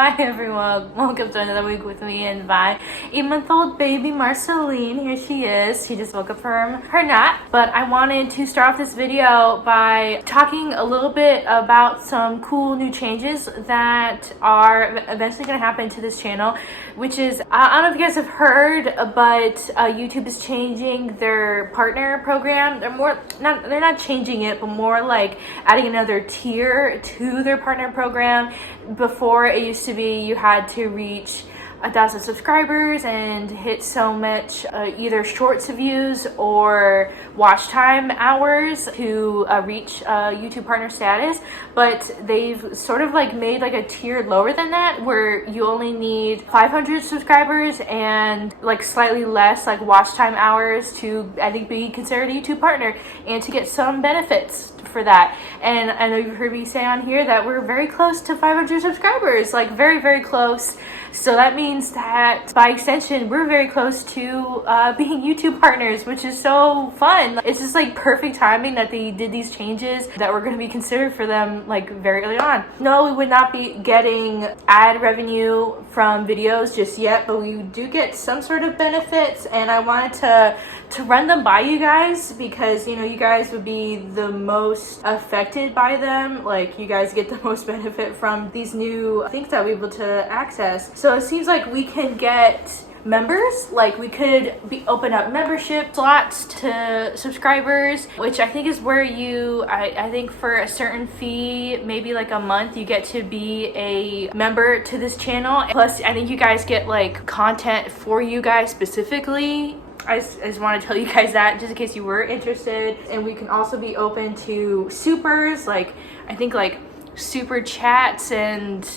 Hi everyone, welcome to another week with me and my 8-month-old baby Marceline. Here she is. She just woke up from her nap. But I wanted to start off this video by talking a little bit about some cool new changes that are eventually going to happen to this channel, which is, I don't know if you guys have heard, but YouTube is changing their partner program. They're not changing it, but more like adding another tier to their partner program. Before, it used to be you had to reach 1,000 subscribers and hit so much either shorts views or watch time hours to reach YouTube partner status, but they've sort of like made like a tier lower than that where you only need 500 subscribers and like slightly less like watch time hours to, I think, be considered a YouTube partner and to get some benefits for that. And I know you've heard me say on here that we're very close to 500 subscribers, like very close. So that means that by extension we're very close to being YouTube partners, which is so fun. It's just like perfect timing that they did these changes that were going to be considered for them like very early on. No, we would not be getting ad revenue from videos just yet, but we do get some sort of benefits, and I wanted to run them by you guys because, you know, you guys would be the most affected by them. Like, you guys get the most benefit from these new things that we're able to access. So it seems like we can get members, like we could open up membership slots to subscribers, which I think is where you, I think for a certain fee, maybe like a month, you get to be a member to this channel. Plus, I think you guys get like content for you guys specifically. I just want to tell you guys that just in case you were interested. And we can also be open to supers, like I think like super chats and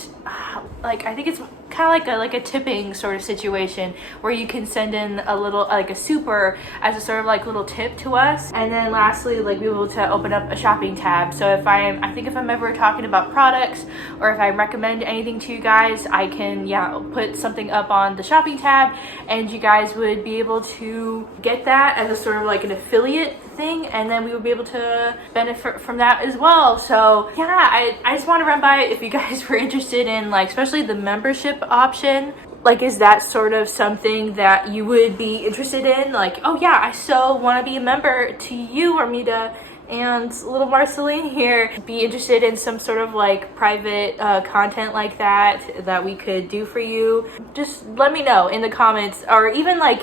like I think it's kind of like a tipping sort of situation where you can send in a little like a super as a sort of like little tip to us. And then lastly, like be able to open up a shopping tab. So if I think if I'm ever talking about products or if I recommend anything to you guys, I can put something up on the shopping tab and you guys would be able to get that as a sort of like an affiliate thing, and then we would be able to benefit from that as well. So yeah, I just want to run by it if you guys were interested in, like, especially the membership option. Like, is that sort of something that you would be interested in? Like, oh yeah, I so want to be a member to you, Armida and little Marceline here, be interested in some sort of like private content like that we could do for you. Just let me know in the comments, or even like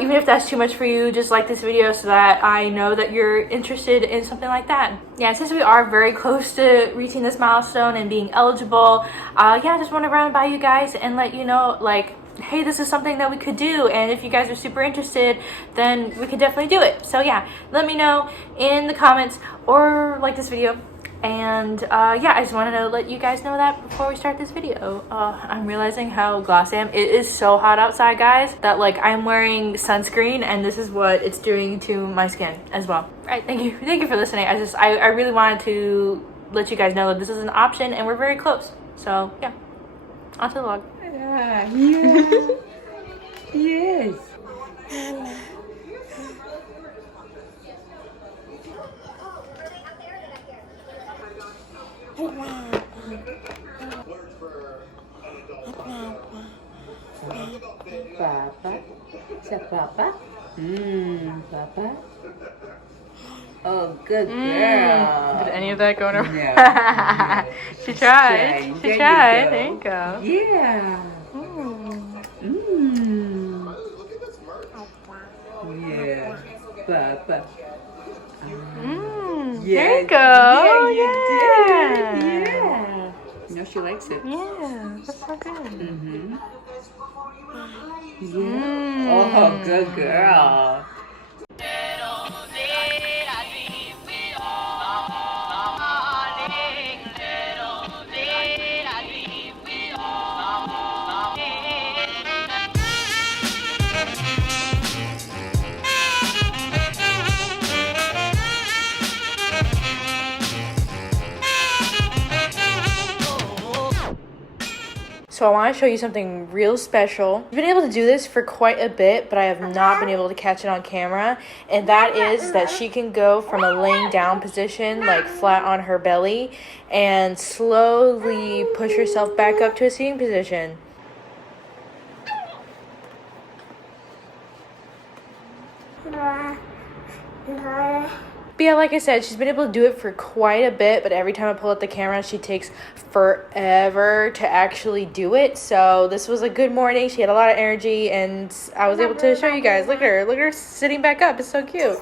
even if that's too much for you, just like this video so that I know that you're interested in something like that. Yeah, since we are very close to reaching this milestone and being eligible, I just want to run by you guys and let you know, like, hey, this is something that we could do, and if you guys are super interested, then we could definitely do it. So yeah, let me know in the comments or like this video. And I just wanted to let you guys know that before we start this video. I'm realizing how glossy I am. It is so hot outside, guys, that like I'm wearing sunscreen and this is what it's doing to my skin as well. All right, thank you for listening. I really wanted to let you guys know that this is an option and we're very close. So yeah, on to the vlog. Yeah. Yes. Papa. Is that Papa? Papa. Oh, good girl. Did any of that go in her? No. She tried. She tried. There you go. Yeah. Yeah. Papa. There you go. Yeah, you did. Yeah. You know she likes it. Yeah, that's so good. Yeah. Oh, good girl. So I want to show you something real special. I've been able to do this for quite a bit, but I have not been able to catch it on camera. And that is that she can go from a laying down position, like flat on her belly, and slowly push herself back up to a sitting position. But yeah, like I said, she's been able to do it for quite a bit, but every time I pull out the camera, she takes forever to actually do it. So this was a good morning. She had a lot of energy, and I was able to show you guys. Look at her sitting back up. It's so cute.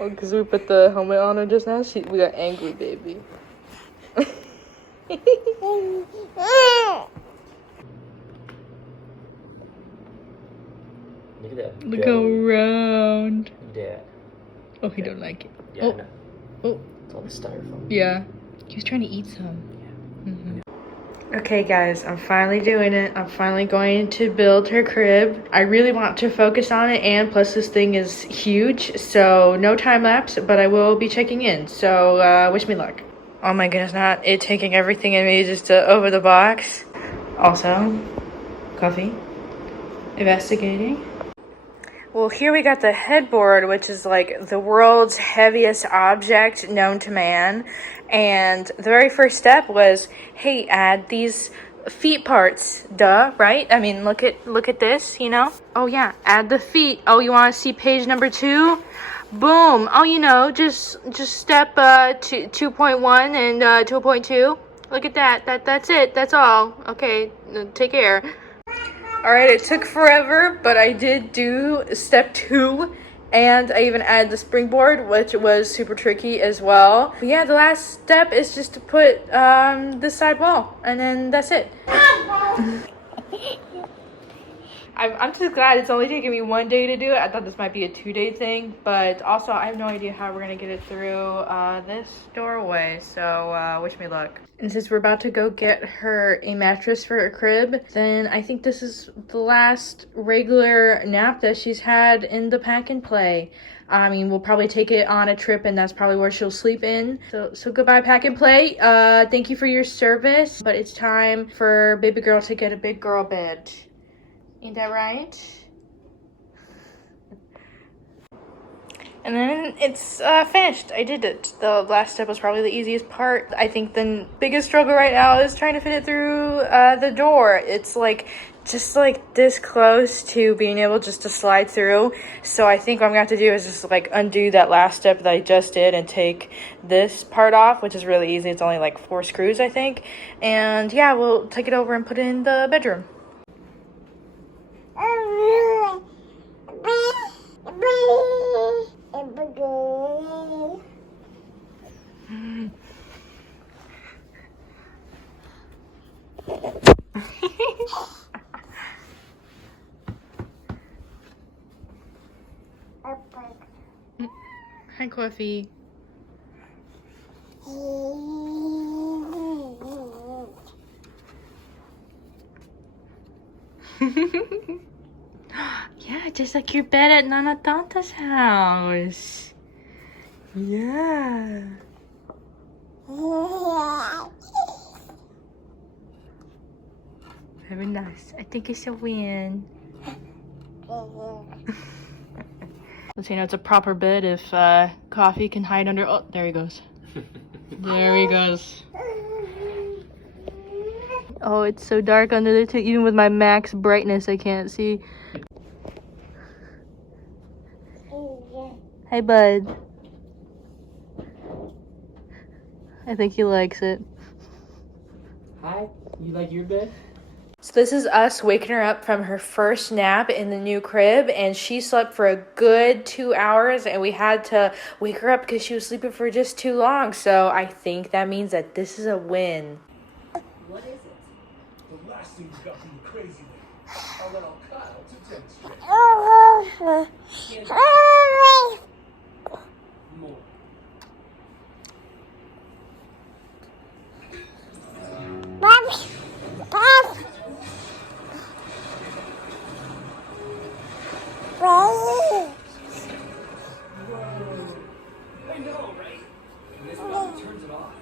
Oh, because we put the helmet on her just now, we got angry, baby. Look at that. Look how round. Yeah. Oh, he don't like it. Yeah. Oh. Oh. It's all the styrofoam. Yeah. He was trying to eat some. Yeah. Mm-hmm. Okay, guys, I'm finally doing it. I'm finally going to build her crib. I really want to focus on it, and plus this thing is huge, so no time lapse, but I will be checking in. So wish me luck. Oh my goodness, not it taking everything in me just to open the box. Also, coffee. Investigating. Well, here we got the headboard, which is like the world's heaviest object known to man. And the very first step was, hey, add these feet parts. Duh, right? I mean, look at this, you know? Oh yeah, add the feet. Oh, you want to see page number 2? Boom. Oh, you know, just step 2.1 and 2.2. Look at that. That's it. That's all. Okay, take care. Alright, it took forever, but I did do step 2, and I even added the springboard, which was super tricky as well. But yeah, the last step is just to put this side wall, and then that's it. I'm just glad it's only taking me 1 day to do it. I thought this might be a 2-day thing, but also I have no idea how we're gonna get it through this doorway, so wish me luck. And since we're about to go get her a mattress for her crib, then I think this is the last regular nap that she's had in the pack and play. I mean, we'll probably take it on a trip, and that's probably where she'll sleep in. So goodbye, pack and play. Thank you for your service, but it's time for baby girl to get a big girl bed. Ain't that right? And then it's finished. I did it. The last step was probably the easiest part. I think the biggest struggle right now is trying to fit it through the door. It's like just like this close to being able just to slide through. So I think what I'm gonna have to do is just like undo that last step that I just did and take this part off, which is really easy. It's only like 4 screws, I think. And yeah, we'll take it over and put it in the bedroom. Hi, Coffee. Yeah, just like your bed at Nana Tanta's house. Yeah. Very nice. I think it's a win. Let's say no, it's a proper bed if Coffee can hide under. Oh, there he goes. There he goes. Oh, it's so dark under there too. Even with my max brightness, I can't see. Hey, bud. I think he likes it. Hi, you like your bed? So this is us waking her up from her first nap in the new crib, and she slept for a good 2 hours, and we had to wake her up because she was sleeping for just too long. So I think that means that this is a win. What is it? The last thing's got me crazy. I'll let Kyle to demonstrate. More. I know, right? And this probably turns it off.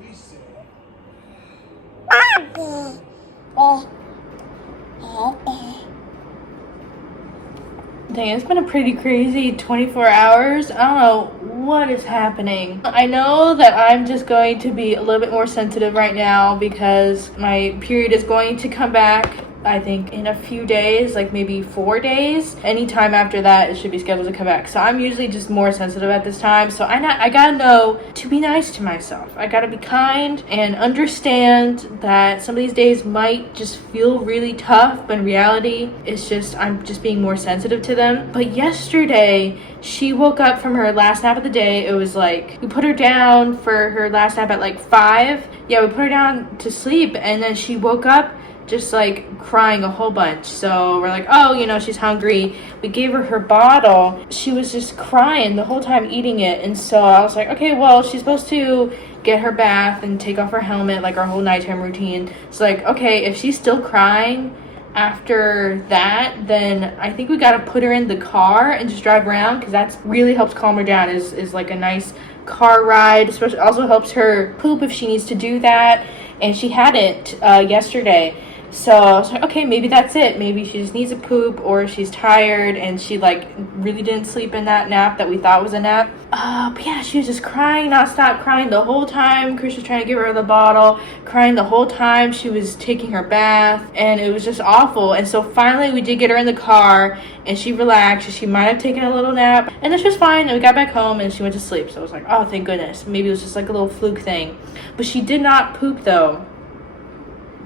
We say. Dang, it's been a pretty crazy 24 hours. I don't know what is happening. I know that I'm just going to be a little bit more sensitive right now because my period is going to come back, I think, in a few days, like maybe 4 days. Anytime after that, it should be scheduled to come back. So I'm usually just more sensitive at this time. So I gotta know to be nice to myself. I gotta be kind and understand that some of these days might just feel really tough, but in reality, it's just, I'm just being more sensitive to them. But yesterday, she woke up from her last nap of the day. It was like, we put her down for her last nap at like 5. Yeah, we put her down to sleep, and then she woke up just like crying a whole bunch. So we're like, oh, you know, she's hungry. We gave her her bottle. She was just crying the whole time eating it. And so I was like, okay, well, she's supposed to get her bath and take off her helmet, like our whole nighttime routine. It's like, okay, if she's still crying after that, then I think we got to put her in the car and just drive around, because that's really helps calm her down, is like a nice car ride. Especially also helps her poop if she needs to do that. And she had it yesterday. So I was like, okay, maybe that's it. Maybe she just needs a poop, or she's tired and she like really didn't sleep in that nap that we thought was a nap. But yeah, she was just crying, nonstop, crying the whole time. Chris was trying to give her the bottle, crying the whole time she was taking her bath, and it was just awful. And so finally we did get her in the car, and she relaxed. She might have taken a little nap, and then she was fine, and we got back home and she went to sleep. So I was like, oh, thank goodness. Maybe it was just like a little fluke thing. But she did not poop though.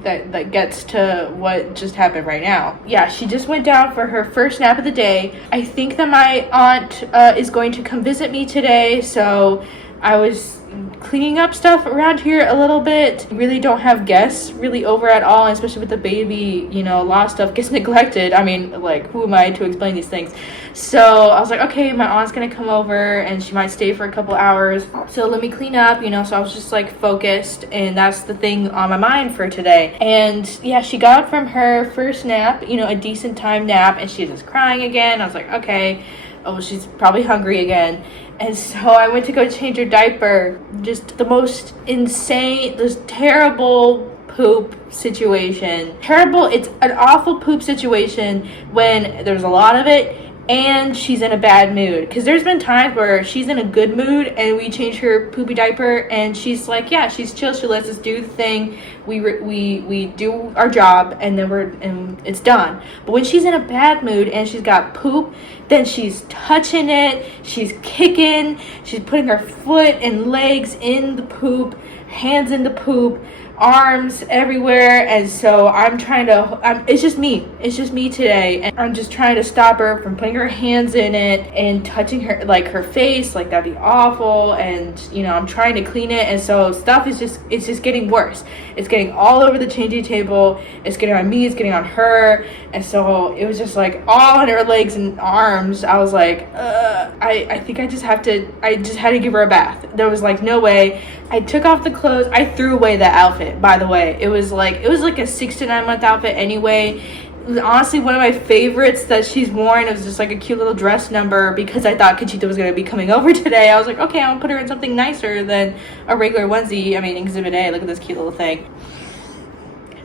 That gets to what just happened right now. Yeah, she just went down for her first nap of the day. I think that my aunt is going to come visit me today, so I was cleaning up stuff around here a little bit. Really don't have guests really over at all, especially with the baby, you know, a lot of stuff gets neglected. I mean, like, who am I to explain these things? So I was like, okay, my aunt's gonna come over and she might stay for a couple hours, so let me clean up, you know. So I was just like focused, and that's the thing on my mind for today. And yeah, she got up from her first nap, you know, a decent time nap, and she was just crying again. I was like, okay, oh, she's probably hungry again. And so I went to go change her diaper. Just the most insane, this terrible poop situation. Terrible, it's an awful poop situation when there's a lot of it and she's in a bad mood. Because there's been times where she's in a good mood and we change her poopy diaper and she's like, yeah, she's chill, she lets us do the thing. We do our job, and then it's done. But when she's in a bad mood and she's got poop, then she's touching it, she's kicking, she's putting her foot and legs in the poop, hands in the poop, arms everywhere. And so it's just me today, and I'm just trying to stop her from putting her hands in it and touching her, like her face, like that'd be awful. And you know, I'm trying to clean it, and so stuff is just getting worse. It's getting all over the changing table, it's getting on me, it's getting on her. And so it was just like all on her legs and arms. I was like, I think I just had to give her a bath. There was like no way. I took off the clothes, I threw away that outfit, by the way. It was like a 6 to 9 month outfit anyway. honestly one of my favorites that she's worn. It was just like a cute little dress number because I thought Conchita was going to be coming over today. I was like, okay, I'm going to put her in something nicer than a regular onesie. I mean, Exhibit A, look at this cute little thing.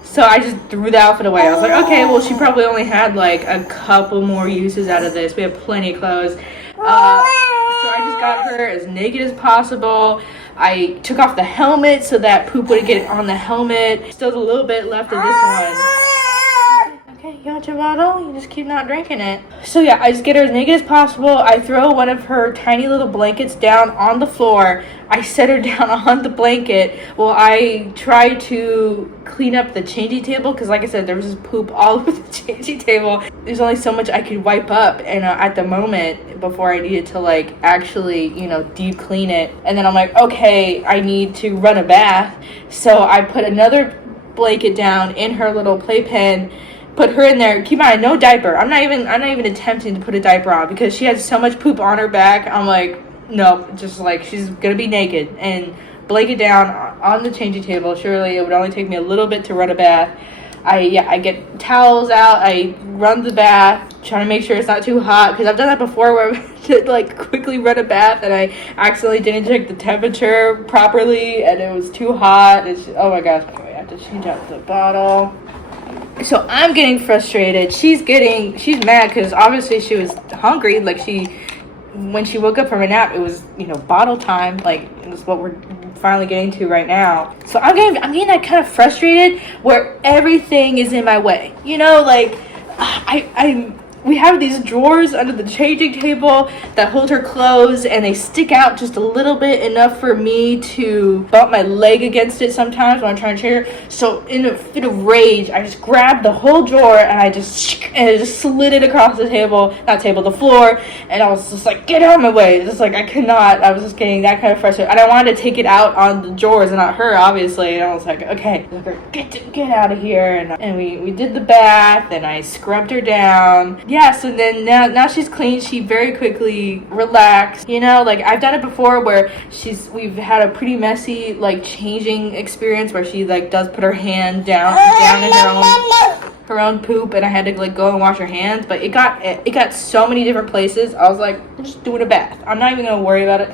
So I just threw the outfit away. I was like, okay, well, she probably only had like a couple more uses out of this. We have plenty of clothes. So I just got her as naked as possible. I took off the helmet so that poop wouldn't get on the helmet. Still a little bit left of this one. Okay, you want your bottle? You just keep not drinking it. So yeah, I just get her as naked as possible. I throw one of her tiny little blankets down on the floor. I set her down on the blanket while I try to clean up the changing table because, like I said, there was just poop all over the changing table. There's only so much I could wipe up, and at the moment before I needed to like actually, deep clean it. And then I'm like, okay, I need to run a bath. So I put another blanket down in her little playpen. Put her in there. Keep in mind, no diaper. I'm not even attempting to put a diaper on because she has so much poop on her back. I'm like, no, just like she's gonna be naked and blanket down on the changing table. Surely it would only take me a little bit to run a bath. I get towels out. I run the bath, trying to make sure it's not too hot because I've done that before where I like quickly run a bath and I accidentally didn't check the temperature properly and it was too hot. Oh my gosh! Okay, I have to change out the bottle. So I'm getting frustrated. She's mad because obviously she was hungry. Like when she woke up from a nap, it was, bottle time. Like, it's what we're finally getting to right now. So I'm getting that kind of frustrated where everything is in my way. Like we have these drawers under the changing table that hold her clothes and they stick out just a little bit, enough for me to bump my leg against it sometimes when I'm trying to change her. So in a fit of rage, I just grabbed the whole drawer and I just slid it across the the floor, and I was just like, get out of my way. Just like I was just getting that kind of frustrated. And I wanted to take it out on the drawers and not her, obviously. And I was like, okay, get out of here. And we did the bath and I scrubbed her down. Yeah, so then now she's clean. She very quickly relaxed. Like I've done it before where we've had a pretty messy like changing experience where she like does put her hand down in her own poop, and I had to like go and wash her hands, but it got so many different places. I was like, I'm just doing a bath. I'm not even gonna worry about it.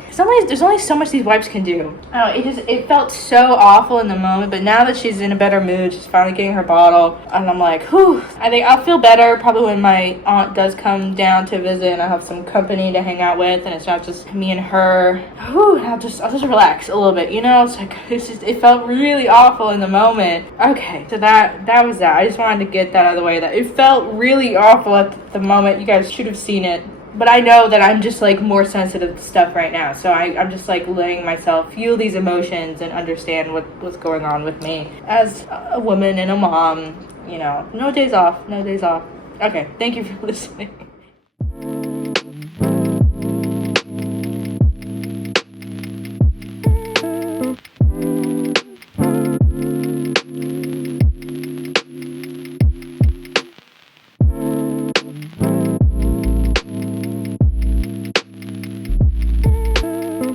There's only so much these wipes can do. I don't know, it felt so awful in the moment, but now that she's in a better mood, she's finally getting her bottle, and I'm like, whew. I think I'll feel better probably when my aunt does come down to visit and I'll have some company to hang out with and it's not just me and her. Whew, I'll just relax a little bit, It's like it felt really awful in the moment. Okay, so that was that. I just wanted to get that out of the way. That it felt really awful at the moment. You guys should have seen it. But I know that I'm just like more sensitive to stuff right now. So I'm just like letting myself feel these emotions and understand what's going on with me as a woman and a mom. No days off. Okay, thank you for listening.